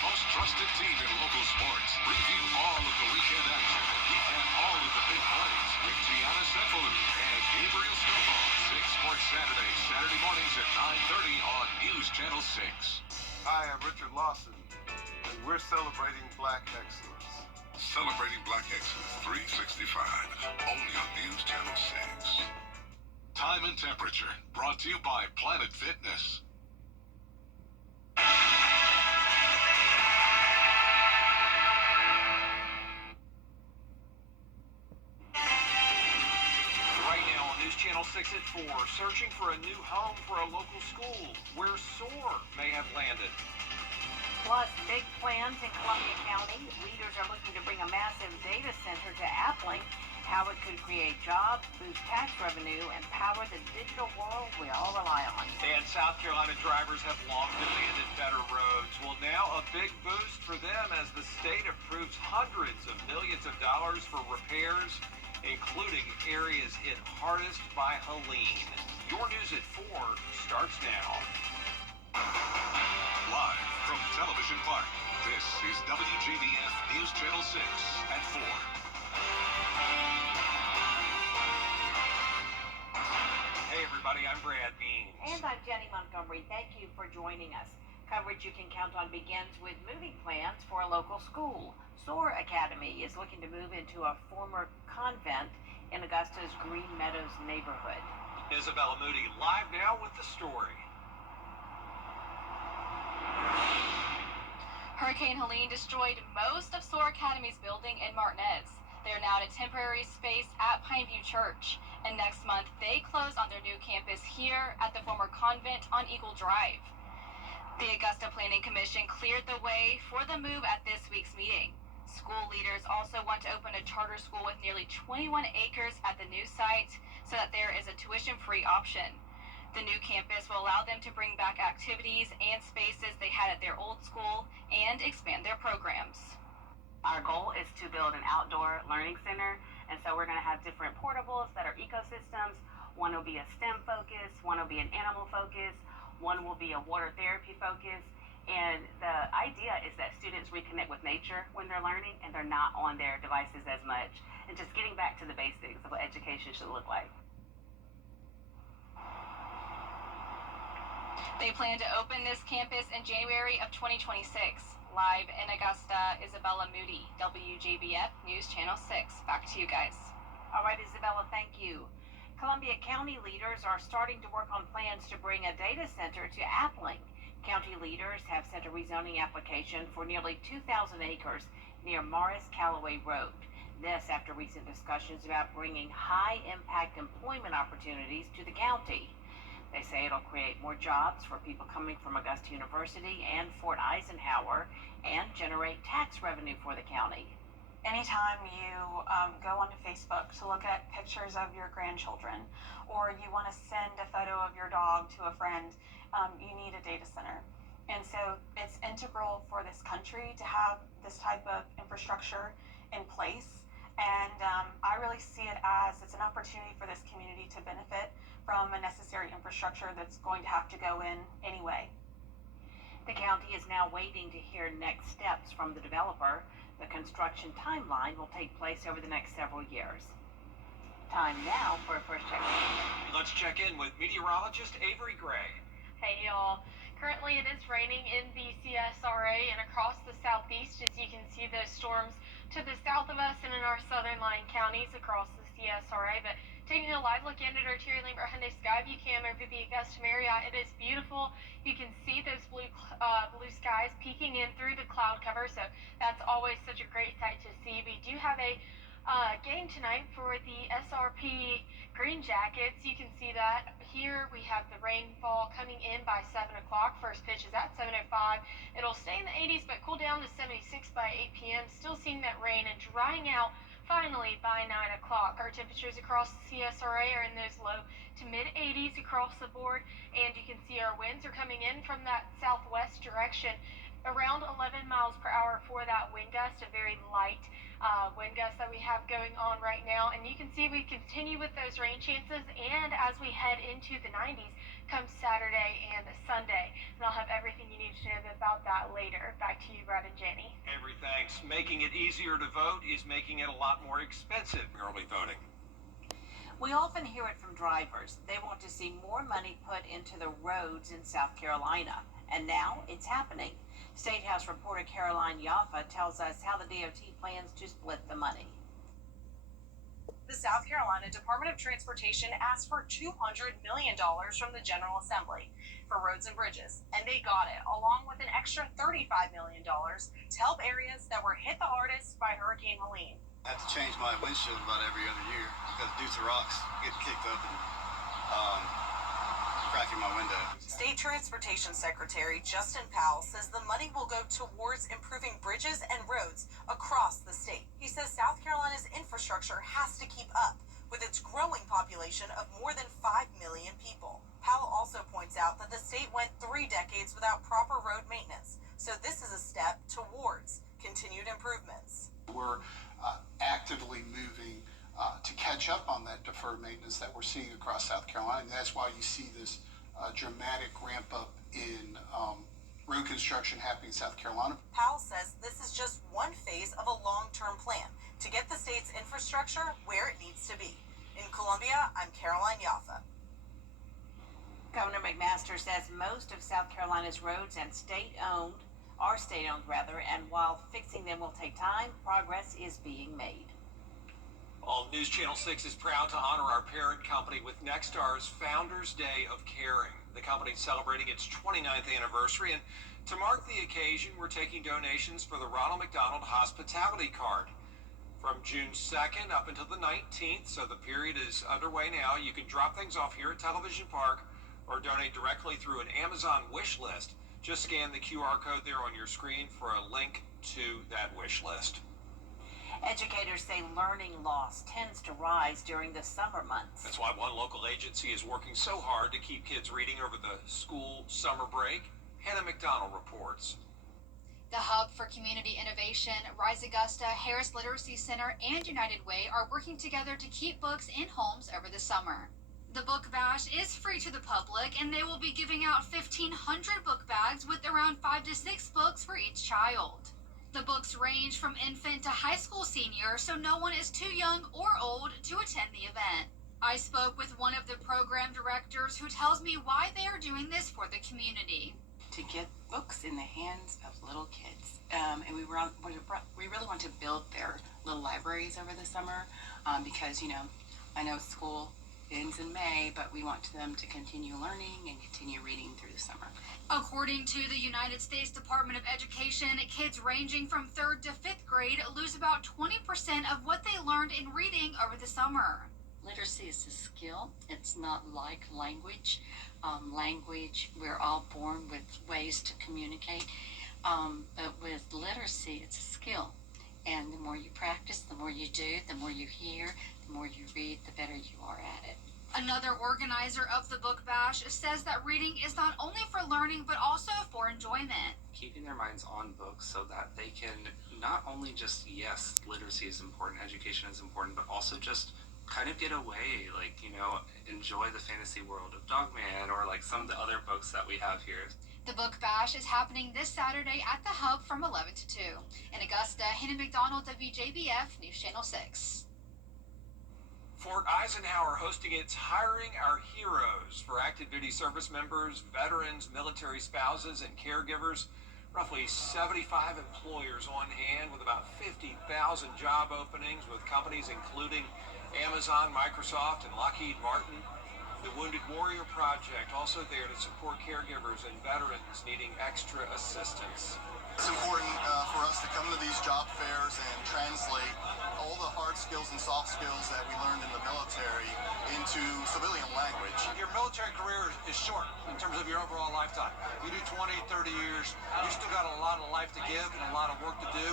most trusted team in local sports. Preview all of the weekend action and recap all of the big plays with Gianna Cephalou and Gabriel Stovall. 6 Sports Saturday, Saturday mornings at 9:30 on News Channel 6. Hi, I'm Richard Lawson, and we're celebrating Black excellence. Celebrating Black excellence 365, only on News Channel 6. Time and temperature brought to you by Planet Fitness. Right now on News Channel 6 at 4, searching for a new home for a local school where SOAR may have landed. Plus, big plans in Columbia County. Leaders are looking to bring a massive data center to Appling. How it could create jobs, boost tax revenue, and power the digital world we all rely on. And South Carolina drivers have long demanded better roads. Well, now a big boost for them as the state approves hundreds of millions of dollars for repairs, including areas hit hardest by Helene. Your News at 4 starts now. Live from Television Park, this is WJBF News Channel 6 at 4. Hey everybody, I'm Brad Beans. And I'm Jenny Montgomery. Thank you for joining us. Coverage you can count on begins with moving plans for a local school. SOAR Academy is looking to move into a former convent in Augusta's Green Meadows neighborhood. Isabella Moody live now with the story. Hurricane Helene destroyed most of SOAR Academy's building in Martinez. They're now at a temporary space at Pineview Church, and next month they close on their new campus here at the former convent on Eagle Drive. The Augusta Planning Commission cleared the way for the move at this week's meeting. School leaders also want to open a charter school with nearly 21 acres at the new site so that there is a tuition-free option. The new campus will allow them to bring back activities and spaces they had at their old school and expand their programs. Our goal is to build an outdoor learning center, and so we're going to have different portables that are ecosystems. One will be a STEM focus, one will be an animal focus, one will be a water therapy focus, and the idea is that students reconnect with nature when they're learning and they're not on their devices as much, and just getting back to the basics of what education should look like. They plan to open this campus in January of 2026. Live in Augusta, Isabella Moody, WJBF News Channel 6. Back to you guys. All right, Isabella, thank you. Columbia County leaders are starting to work on plans to bring a data center to Appling. County leaders have sent a rezoning application for nearly 2,000 acres near Morris-Callaway Road. This after recent discussions about bringing high-impact employment opportunities to the county. They say it'll create more jobs for people coming from Augusta University and Fort Eisenhower and generate tax revenue for the county. Anytime you go onto Facebook to look at pictures of your grandchildren, or you want to send a photo of your dog to a friend, you need a data center. And so it's integral for this country to have this type of infrastructure in place. And I really see it as it's an opportunity for this community to benefit from a necessary infrastructure that's going to have to go in anyway. The county is now waiting to hear next steps from the developer. The construction timeline will take place over the next several years. Time now for a first check-in. Let's check in with meteorologist Avery Gray. Hey y'all. Currently it is raining in the CSRA and across the southeast, as you can see those storms to the south of us and in our southern line counties across the CSRA. But taking a live look in at our Terry Lambert Hyundai Skyview cam over the Augusta Marriott, it is beautiful. You can see those blue skies peeking in through the cloud cover, so that's always such a great sight to see. We do have a game tonight for the SRP Green Jackets. You can see that here. We have the rainfall coming in by 7 o'clock. First pitch is at 7:05. It'll stay in the 80s but cool down to 76 by 8 p.m. Still seeing that rain and drying out finally by 9 o'clock. Our temperatures across the CSRA are in those low to mid 80s across the board, and you can see our winds are coming in from that southwest direction, around 11 miles per hour for that wind gust, a very light wind gust that we have going on right now. And you can see we continue with those rain chances, and as we head into the 90s come Saturday and Sunday. And I'll have everything you need to know about that later. Back to you, Brad and Jenny. Avery, thanks. Making it easier to vote is making it a lot more expensive, early voting. We often hear it from drivers. They want to see more money put into the roads in South Carolina. And now it's happening. State House reporter Caroline Yaffa tells us how the DOT plans to split the money. The South Carolina Department of Transportation asked for $200 million from the General Assembly for roads and bridges, and they got it, along with an extra $35 million to help areas that were hit the hardest by Hurricane Helene. I have to change my windshield about every other year because dudes of rocks get kicked up and cracking my window. State Transportation Secretary Justin Powell says the money will go towards improving bridges and roads across the state. He says South Carolina's infrastructure has to keep up with its growing population of more than 5 million people. Powell also points out that the state went 3 decades without proper road maintenance, so this is a step towards continued improvements. We're actively moving to catch up on that deferred maintenance that we're seeing across South Carolina. And that's why you see this dramatic ramp up in road construction happening in South Carolina. Powell says this is just one phase of a long-term plan to get the state's infrastructure where it needs to be. In Columbia, I'm Caroline Yaffa. Governor McMaster says most of South Carolina's roads are state-owned, and while fixing them will take time, progress is being made. All News Channel 6 is proud to honor our parent company with Nexstar's Founders Day of Caring. The company's celebrating its 29th anniversary, and to mark the occasion, we're taking donations for the Ronald McDonald Hospitality Card. From June 2nd up until the 19th, so the period is underway now, you can drop things off here at Television Park or donate directly through an Amazon wish list. Just scan the QR code there on your screen for a link to that wish list. Educators say learning loss tends to rise during the summer months. That's why one local agency is working so hard to keep kids reading over the school summer break. Hannah McDonald reports. The Hub for Community Innovation, Rise Augusta, Harris Literacy Center, and United Way are working together to keep books in homes over the summer. The Book Bash is free to the public, and they will be giving out 1,500 book bags with around 5 to 6 books for each child. The books range from infant to high school senior, so no one is too young or old to attend the event. I spoke with one of the program directors who tells me why they are doing this for the community. To get books in the hands of little kids. And we really want to build their little libraries over the summer because, I know school ends in May, but we want them to continue learning and continue reading through the summer. According to the United States Department of Education, kids ranging from 3rd to 5th grade lose about 20% of what they learned in reading over the summer. Literacy is a skill. It's not like language. Language, we're all born with ways to communicate. But with literacy, it's a skill. And the more you practice, the more you do, the more you hear, the more you read, the better you are at it. Another organizer of the Book Bash says that reading is not only for learning, but also for enjoyment. Keeping their minds on books so that they can not only just, yes, literacy is important, education is important, but also just kind of get away, enjoy the fantasy world of Dogman or some of the other books that we have here. The Book Bash is happening this Saturday at the Hub from 11 to 2. In Augusta, Hannah McDonald, WJBF, News Channel 6. Fort Eisenhower hosting its Hiring Our Heroes for active duty service members, veterans, military spouses, and caregivers. Roughly 75 employers on hand with about 50,000 job openings with companies including Amazon, Microsoft, and Lockheed Martin. The Wounded Warrior Project also there to support caregivers and veterans needing extra assistance. It's important for us to come to these job fairs and translate all the hard skills and soft skills that we learned in the military into civilian language. Your military career is short in terms of your overall lifetime. You do 20, 30 years, you've still got a lot of life to give and a lot of work to do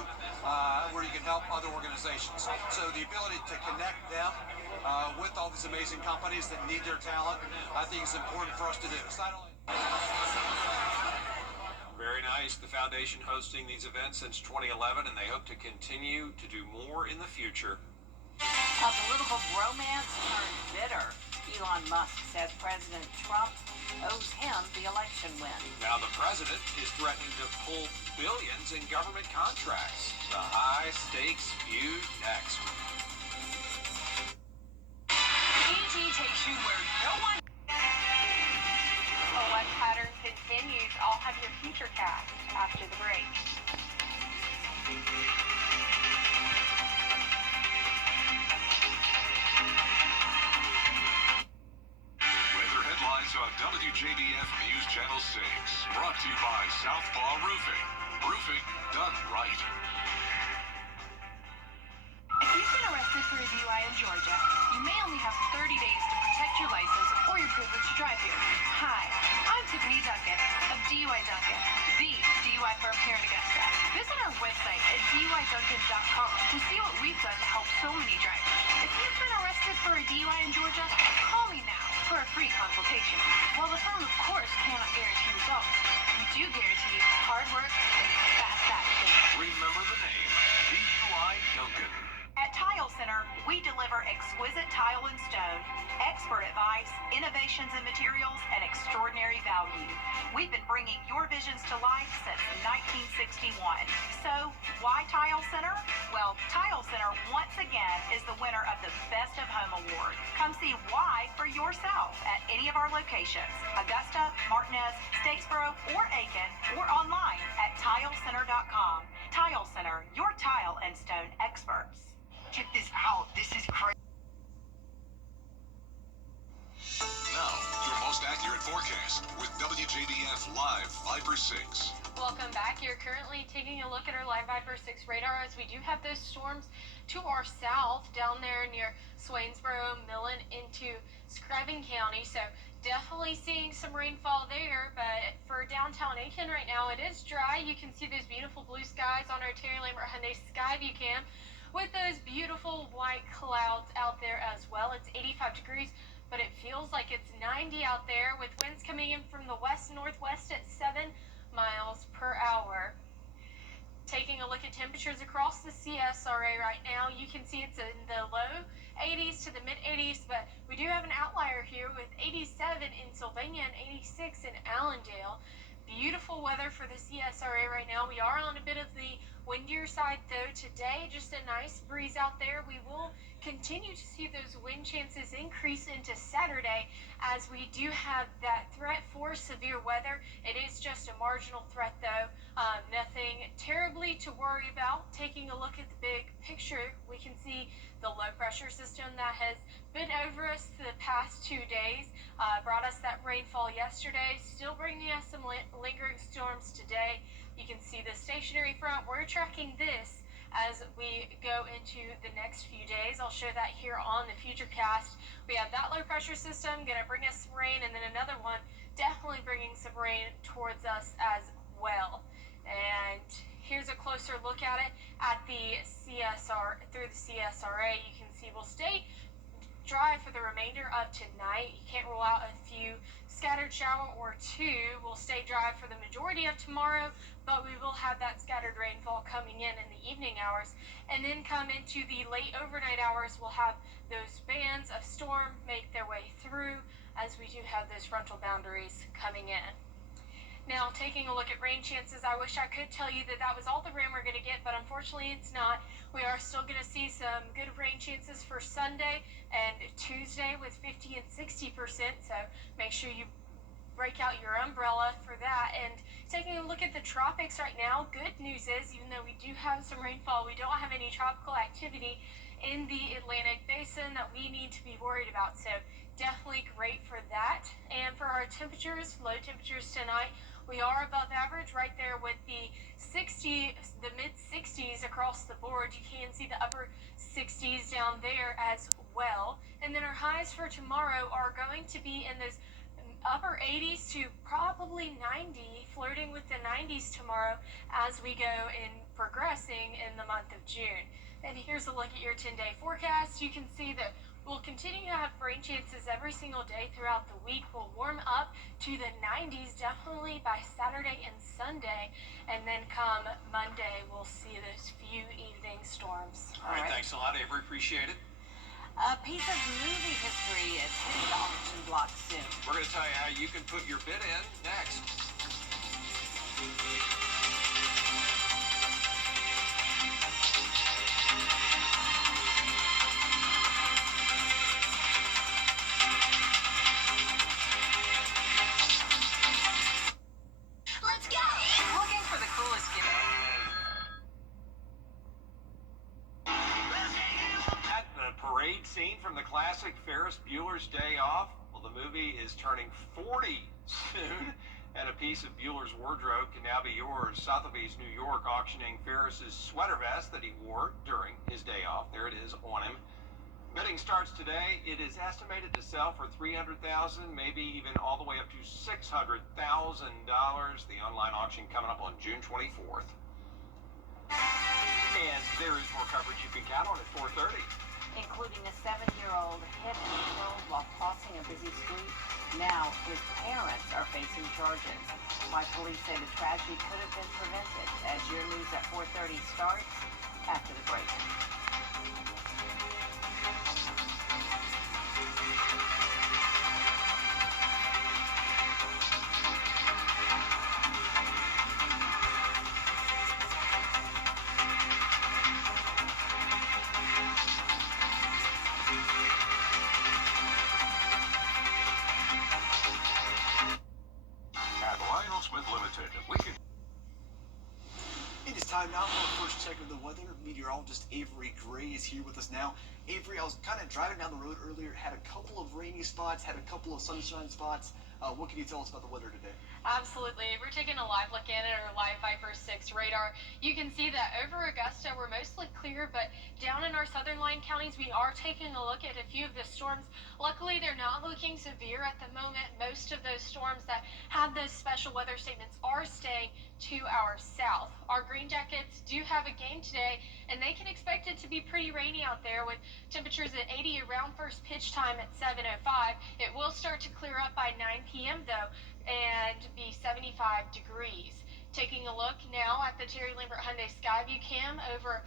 where you can help other organizations. So the ability to connect them with all these amazing companies that need their talent, I think is important for us to do. It's not only Very nice. The foundation hosting these events since 2011, and they hope to continue to do more in the future. A political bromance turned bitter. Elon Musk says President Trump owes him the election win. Now the president is threatening to pull billions in government contracts. The high-stakes feud next. EG takes you where no one... The wet pattern continues. I'll have your future cast after the break. Weather headlines on WJBF News Channel 6. Brought to you by Southpaw Roofing. Roofing done right. If you've been arrested for a DUI in Georgia, you may only have 30 days to protect your license or your privilege to drive here. Hi, I'm Tiffany Duncan of DUI Duncan, the DUI firm here in Augusta. Visit our website at DUIDuncan.com to see what we've done to help so many drivers. If you've been arrested for a DUI in Georgia, call me now for a free consultation. While the firm, of course, cannot guarantee results, we do guarantee hard work and fast action. Remember the name, DUI Duncan. At Tile Center, we deliver exquisite tile and stone, expert advice, innovations in materials, and extraordinary value. We've been bringing your visions to life since 1961. So, why Tile Center? Well, Tile Center, once again, is the winner of the Best of Home Award. Come see why for yourself at any of our locations, Augusta, Martinez, Statesboro, or Aiken, or online at tilecenter.com. Tile Center, your tile and stone experts. Check this out. This is crazy. Now, your most accurate forecast with WJBF Live Viper 6. Welcome back. You're currently taking a look at our Live Viper 6 radar as we do have those storms to our south down there near Swainsboro, Millen into Screven County. So definitely seeing some rainfall there, but for downtown Aiken right now, it is dry. You can see those beautiful blue skies on our Terry Lambert Hyundai Skyview cam with those beautiful white clouds out there as well. It's 85 degrees, but it feels like it's 90 out there with winds coming in from the west-northwest at 7 miles per hour. Taking a look at temperatures across the CSRA right now, you can see it's in the low 80s to the mid 80s, but we do have an outlier here with 87 in Sylvania and 86 in Allendale. Beautiful weather for the CSRA right now. We are on a bit of the windier side though today, just a nice breeze out there. We will continue to see those wind chances increase into Saturday as we do have that threat for severe weather. It is just a marginal threat though, nothing terribly to worry about. Taking a look at the big picture, we can see the low pressure system that has been over us the past 2 days, brought us that rainfall yesterday, still bringing us some lingering storms today. You can see the stationary front. We're tracking this as we go into the next few days. I'll show that here on the future cast. We have that low pressure system going to bring us some rain, and then another one definitely bringing some rain towards us as well. And here's a closer look at it at the through the CSRA. You can see we'll stay dry for the remainder of tonight. You can't rule out a few scattered shower or two. We'll stay dry for the majority of tomorrow, but we will have that scattered rainfall coming in the evening hours. And then come into the late overnight hours, we'll have those bands of storm make their way through as we do have those frontal boundaries coming in. Now, taking a look at rain chances, I wish I could tell you that that was all the rain we're going to get, but unfortunately it's not. We are still going to see some good rain chances for Sunday and Tuesday with 50 and 60%, so make sure you break out your umbrella for that. And taking a look at the tropics right now, good news is, even though we do have some rainfall, we don't have any tropical activity in the Atlantic Basin that we need to be worried about, so definitely great for that. And for our temperatures, low temperatures tonight, we are above average right there with the mid 60s across the board. You can see the upper 60s down there as well. And then our highs for tomorrow are going to be in those upper 80s to probably 90, flirting with the 90s tomorrow as we go in progressing in the month of June. And here's a look at your 10-day forecast. You can see that we'll continue to have rain chances every single day throughout the week. We'll warm up to the 90s definitely by Saturday and Sunday. And then come Monday, we'll see those few evening storms. All right, thanks a lot, Avery. Appreciate it. A piece of movie history is hitting the auction block soon. We're going to tell you how you can put your bid in next. Let's go! Looking for the coolest gift. At the parade scene from the classic Ferris Bueller's Day Off, well, the movie is turning 40 soon, and a piece of Bueller's wardrobe can now be yours. Sotheby's New York auctioning Ferris's sweater vest that he wore during his day off. There it is on him. Bidding starts today. It is estimated to sell for $300,000, maybe even all the way up to $600,000. The online auction coming up on June 24th. And there is more coverage you can count on at 4:30. Including a 7-year-old hit and killed while crossing a busy street. Now his parents are facing charges. Why police say the tragedy could have been prevented. As your news at 4:30 starts after the break. At Lionel Smith Limited, we can... It is time now for our first check of the weather. Meteorologist Avery Gray is here with us now. Avery, I was kind of driving down the road earlier, had a couple of rainy spots, had a couple of sunshine spots. What can you tell us about the weather today? Absolutely. We're taking a live look in at our live Viper 6 radar. You can see that over Augusta, we're mostly clear, but down in our southern line counties, we are taking a look at a few of the storms. Luckily, they're not looking severe at the moment. Most of those storms that have those special weather statements are staying to our south. Our Green Jackets do have a game today, and they can expect it to be pretty rainy out there with temperatures at 80 around first pitch time at 7:05. It will start to clear up by 9 p.m. though, and be 75 degrees. Taking a look now at the Terry Lambert Hyundai Skyview cam over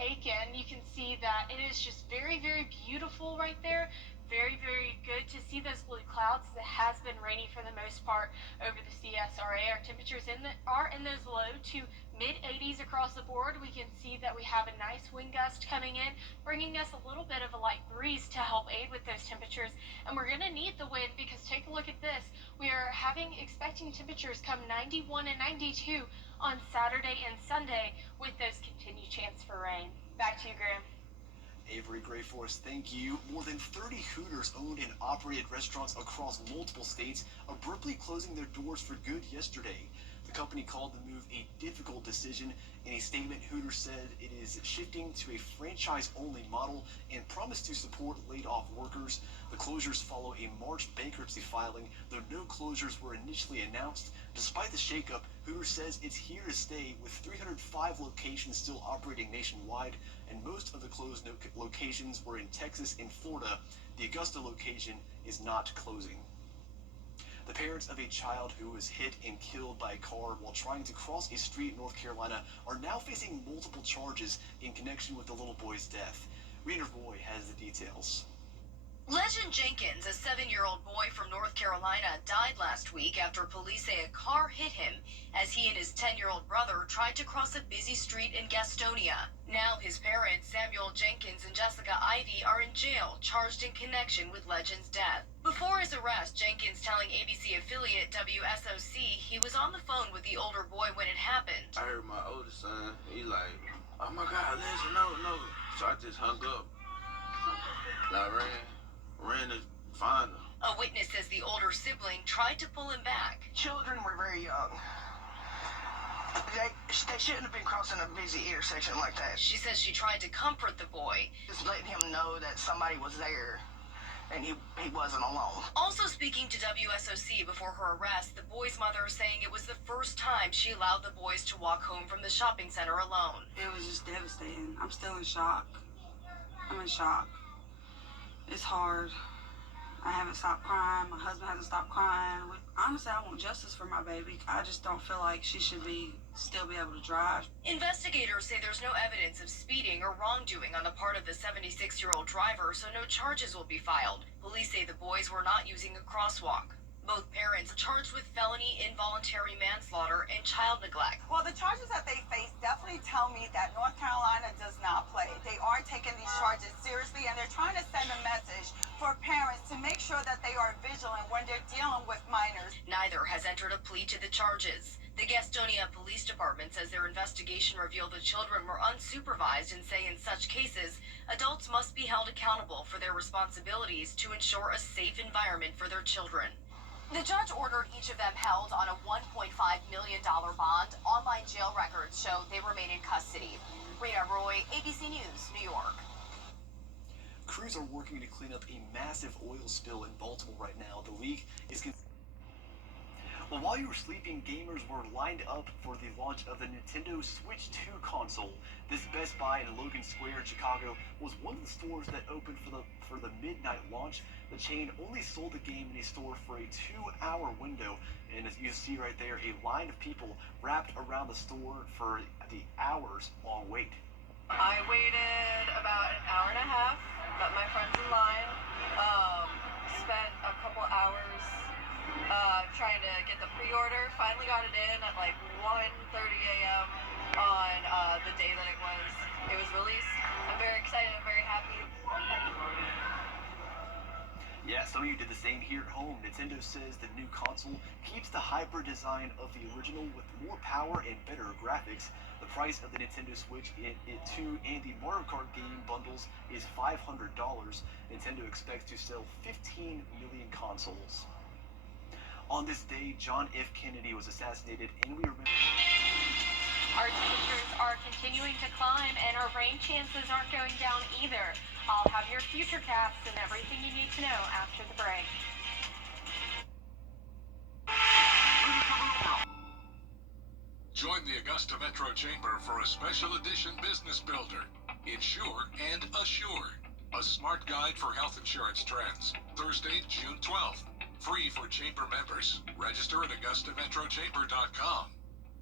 Aiken, you can see that it is just very, very beautiful right there. Very, very good to see those blue clouds. It has been rainy for the most part over the CSRA. Our temperatures are in those low to mid-80s across the board. We can see that we have a nice wind gust coming in, bringing us a little bit of a light breeze to help aid with those temperatures. And we're going to need the wind because take a look at this. We are expecting temperatures come 91 and 92 on Saturday and Sunday with those continued chance for rain. Back to you, Graham. Avery Gray for us, thank you. More than 30 Hooters owned and operated restaurants across multiple states abruptly closing their doors for good yesterday. The company called the move a difficult decision. In a statement, Hooters said it is shifting to a franchise-only model and promised to support laid-off workers. The closures follow a March bankruptcy filing, though no closures were initially announced. Despite the shakeup, Hooters says it's here to stay, with 305 locations still operating nationwide, and most of the closed locations were in Texas and Florida. The Augusta location is not closing. The parents of a child who was hit and killed by a car while trying to cross a street in North Carolina are now facing multiple charges in connection with the little boy's death. Reader Roy has the details. Legend Jenkins, a 7-year-old boy from North Carolina, died last week after police say a car hit him as he and his 10-year-old brother tried to cross a busy street in Gastonia. Now his parents, Samuel Jenkins and Jessica Ivy, are in jail, charged in connection with Legend's death. Before his arrest, Jenkins telling ABC affiliate WSOC he was on the phone with the older boy when it happened. I heard my oldest son, he like, oh my God, listen, no. So I just hung up. And I ran to find him. A witness says the older sibling tried to pull him back. Children were very young. They shouldn't have been crossing a busy intersection like that. She says she tried to comfort the boy. Just letting him know that somebody was there and he wasn't alone. Also speaking to WSOC before her arrest, the boy's mother saying it was the first time she allowed the boys to walk home from the shopping center alone. It was just devastating. I'm still in shock. I'm in shock. It's hard. I haven't stopped crying. My husband hasn't stopped crying. Honestly, I want justice for my baby. I just don't feel like she should still be able to drive. Investigators say there's no evidence of speeding or wrongdoing on the part of the 76-year-old driver, so no charges will be filed. Police say the boys were not using a crosswalk. Both parents are charged with felony involuntary manslaughter and child neglect. Well, the charges that they face definitely tell me that North Carolina does not play. They are taking these charges seriously, and they're trying to send a message for parents to make sure that they are vigilant when they're dealing with minors. Neither has entered a plea to the charges. The Gastonia Police Department says their investigation revealed the children were unsupervised and say in such cases, adults must be held accountable for their responsibilities to ensure a safe environment for their children. The judge ordered each of them held on a $1.5 million bond. Online jail records show they remain in custody. Rita Roy, ABC News, New York. Crews are working to clean up a massive oil spill in Baltimore right now. The leak is... Well, while you were sleeping, gamers were lined up for the launch of the Nintendo Switch 2 console. This Best Buy in Logan Square in Chicago was one of the stores that opened for the midnight launch. The chain only sold the game in a store for a 2-hour window, and as you see right there, a line of people wrapped around the store for the hours-long wait. I waited about an hour and a half, met my friends in line, spent a couple hours trying to get the pre-order, finally got it in at like 1:30 a.m. on the day that it was released. I'm very excited, I'm very happy. Yeah, some of you did the same here at home. Nintendo says the new console keeps the hybrid design of the original with more power and better graphics. The price of the Nintendo Switch 2 and the Mario Kart game bundles is $500. Nintendo expects to sell 15 million consoles. On this day, John F. Kennedy was assassinated, and we remember... Our temperatures are continuing to climb, and our rain chances aren't going down either. I'll have your futurecasts and everything you need to know after the break. Join the Augusta Metro Chamber for a special edition business builder. Insure and Assure. A smart guide for health insurance trends. Thursday, June 12th. Free for chamber members. Register at AugustaMetroChamber.com.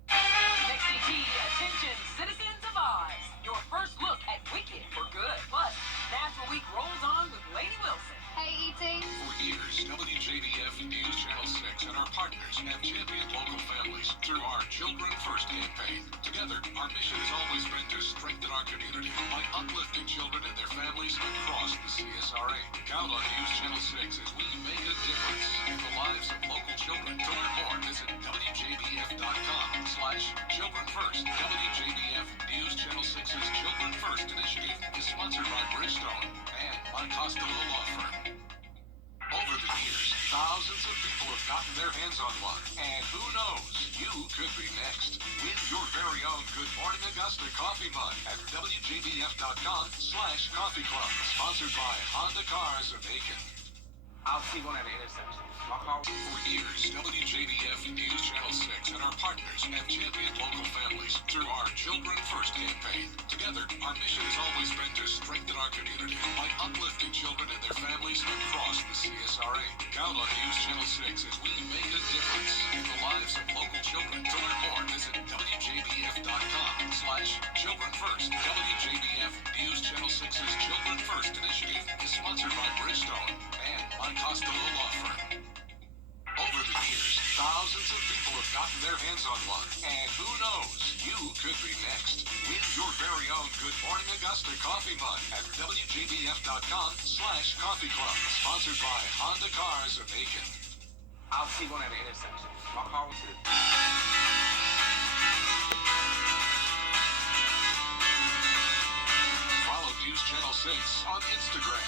NextDT, attention, citizens of Oz. Your first look at Wicked for Good. Plus, National Week rolls on with Lady Wilson. Hey, E.T. For years, WJBF News Channel 6 and our partners have championed local families through our Children First campaign. Together, our mission has always been to strengthen our community by uplifting children and their families across the CSRA. Count on News Channel 6 as we make a difference in the lives of local children. To learn more, visit WJBF.com/Children First. WJBF News Channel 6's Children First initiative is sponsored by Bridgestone and my Costello Law Firm. Over the years, thousands of people have gotten their hands on one. And who knows, you could be next. Win your very own Good Morning Augusta coffee mug at WJBF.com/Coffee Club. Sponsored by Honda Cars of Aiken. I'll see one at the intersection. My car. For years, WJBF News Channel 6 and our partners have championed local families through our Children First campaign. Together, our mission has always been to strengthen our community by uplifting children and their families across the CSRA. Count on News Channel 6 as we make a difference in the lives of local children. To learn more, visit WJBF.com/Children First. WJBF News Channel 6's Children First initiative is sponsored by Bridgestone and my Costello Law Firm. Over the years, thousands of people have gotten their hands on one. And who knows, you could be next. Win your very own Good Morning Augusta coffee mug at WJBF.com/Coffee Club. Sponsored by Honda Cars of Aiken. I'll see one at the intersection. My car was hit. Follow News Channel 6 on Instagram.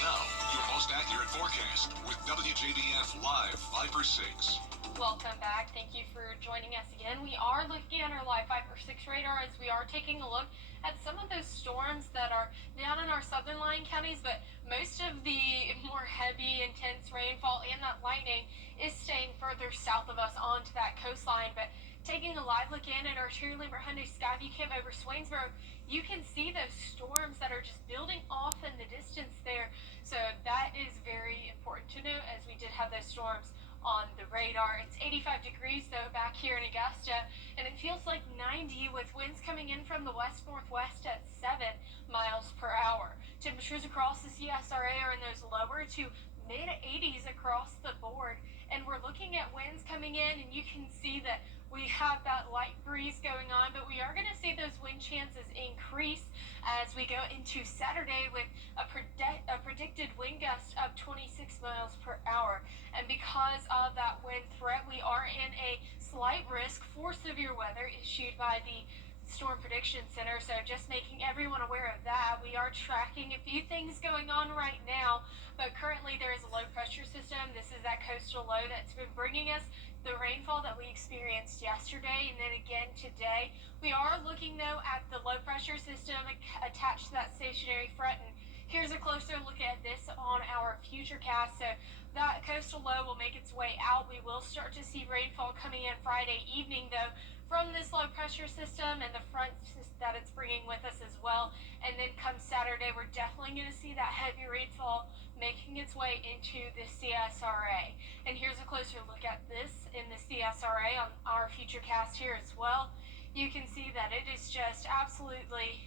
Now, your most accurate forecast with WJBF Live Viper 6. Welcome back. Thank you for joining us again. We are looking at our Live Viper 6 radar as we are taking a look at some of those storms that are down in our southern line counties, but most of the more heavy, intense rainfall and that lightning is staying further south of us onto that coastline. But Taking a live look in at our Cherry Lambert Hyundai Skyview Cam over Swainsboro, you can see those storms that are just building off in the distance there. So that is very important to note, as we did have those storms on the radar. It's 85 degrees though back here in Augusta, and it feels like 90 with winds coming in from the west-northwest at 7 miles per hour. Temperatures across the CSRA are in those lower to mid 80s across the board, and we're looking at winds coming in, and you can see that we have that light breeze going on, but we are going to see those wind chances increase as we go into Saturday with a predicted wind gust of 26 miles per hour. And because of that wind threat, we are in a slight risk for severe weather issued by the Storm Prediction Center. So just making everyone aware of that. We are tracking a few things going on right now, but currently there is a low pressure system. This is that coastal low that's been bringing us the rainfall that we experienced yesterday and then again today. We are looking though at the low pressure system attached to that stationary front, and here's a closer look at this on our futurecast. So that coastal low will make its way out. We will start to see rainfall coming in Friday evening though from this low pressure system and the front that it's bringing with us as well. And then come Saturday, we're definitely going to see that heavy rainfall making its way into the CSRA. And here's a closer look at this in the CSRA on our futurecast here as well. You can see that it is just absolutely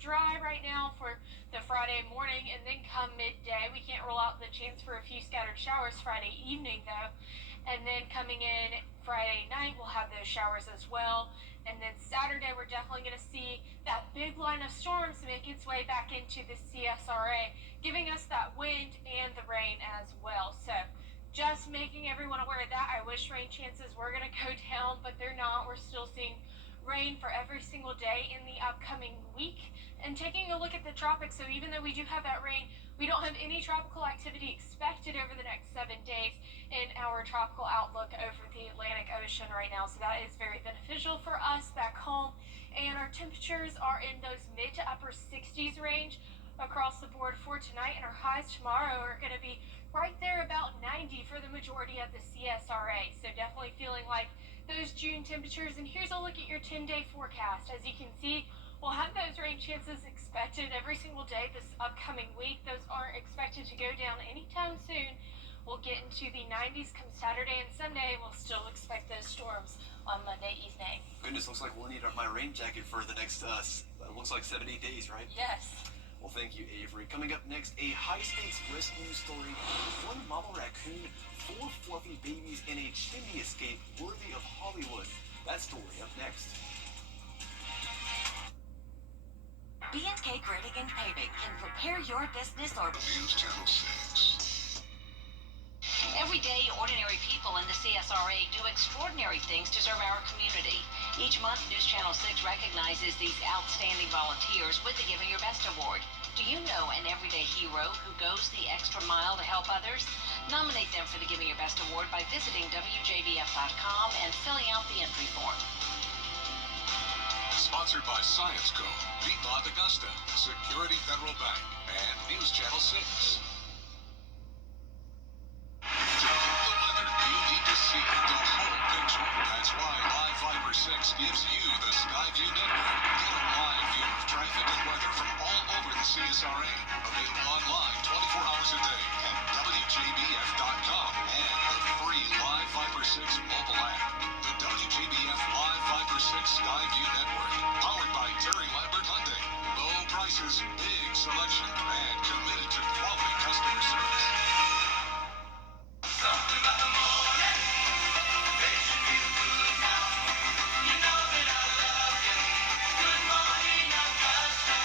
dry right now for the Friday morning, and then come midday, we can't rule out the chance for a few scattered showers Friday evening though. And then coming in Friday night, we'll have those showers as well. And then Saturday, we're definitely going to see that big line of storms make its way back into the CSRA, giving us that wind and the rain as well. So just making everyone aware of that. I wish rain chances were going to go down, but they're not. We're still seeing rain for every single day in the upcoming week. And taking a look at the tropics, so even though we do have that rain, we don't have any tropical activity expected over the next 7 days in our tropical outlook over the Atlantic Ocean right now. So that is very beneficial for us back home. And our temperatures are in those mid to upper 60s range across the board for tonight. And our highs tomorrow are going to be right there about 90 for the majority of the CSRA. So definitely feeling like those June temperatures. And here's a look at your 10-day forecast. As you can see, we'll have those rain chances expected every single day this upcoming week. Those aren't expected to go down anytime soon. We'll get into the 90s come Saturday and Sunday. We'll still expect those storms on Monday evening. Goodness, looks like we'll need my rain jacket for the next, looks like 7-8 days, right? Yes. Well, thank you, Avery. Coming up next, a high-stakes rescue story. One mama raccoon, 4 fluffy babies, and a chimney escape worthy of Hollywood. That story up next. B&K Grading and Paving can prepare your business or News Channel 6. Every day, ordinary people in the CSRA do extraordinary things to serve our community. Each month, News Channel 6 recognizes these outstanding volunteers with the Giving Your Best Award. Do you know an everyday hero who goes the extra mile to help others? Nominate them for the Giving Your Best Award by visiting WJBF.com and filling out the entry form. Sponsored by Science Co., Piedmont Augusta, Security Federal Bank, and News Channel 6. To get the weather, you need to see the whole picture. That's why Live Fiber 6 gives you the Skyview network. Get a live view of traffic and weather from all over the CSRA. Available online 24 hours a day at WJBF.com and the free Live Fiber 6 mobile app. The WJBF Live Fiber 6 Skyview network. Powered by Cherry Lambert Hyundai. Low prices, big selection, and committed to quality customer service. Something about the morning makes you feel good now. You know that I love you. Good morning, Augusta.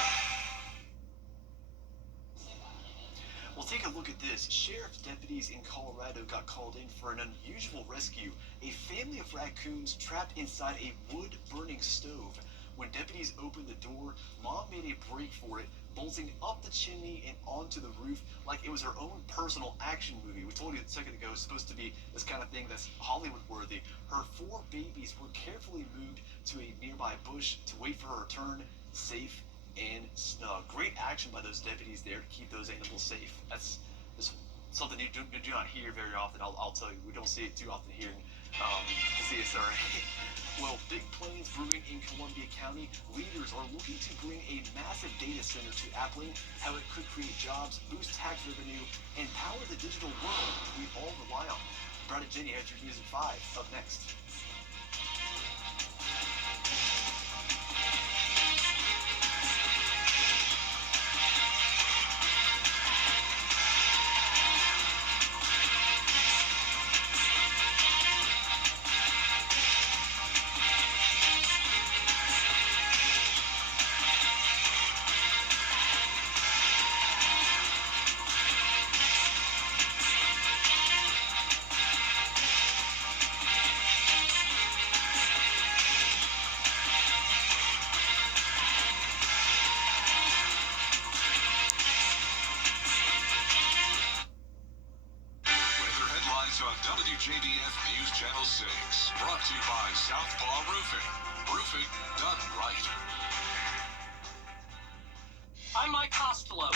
Well, take a look at this. Sheriff's deputies in Colorado got called in for an unusual rescue. A family of raccoons trapped inside a wood-burning stove. When deputies opened the door, Mom made a break for it, bolting up the chimney and onto the roof like it was her own personal action movie. We told you a second ago it's supposed to be this kind of thing that's Hollywood-worthy. Her 4 babies were carefully moved to a nearby bush to wait for her return, safe and snug. Great action by those deputies there to keep those animals safe. That's something you do not hear very often. I'll tell you, we don't see it too often here in CSRA. Well, Big Plains Brewing in Columbia County, leaders are looking to bring a massive data center to Appling, how it could create jobs, boost tax revenue, and power the digital world we all rely on. Brad and Jenny has your news at 5, up next. On WJBF News Channel 6, brought to you by Southpaw Roofing. Roofing done right. I'm Mike Costello.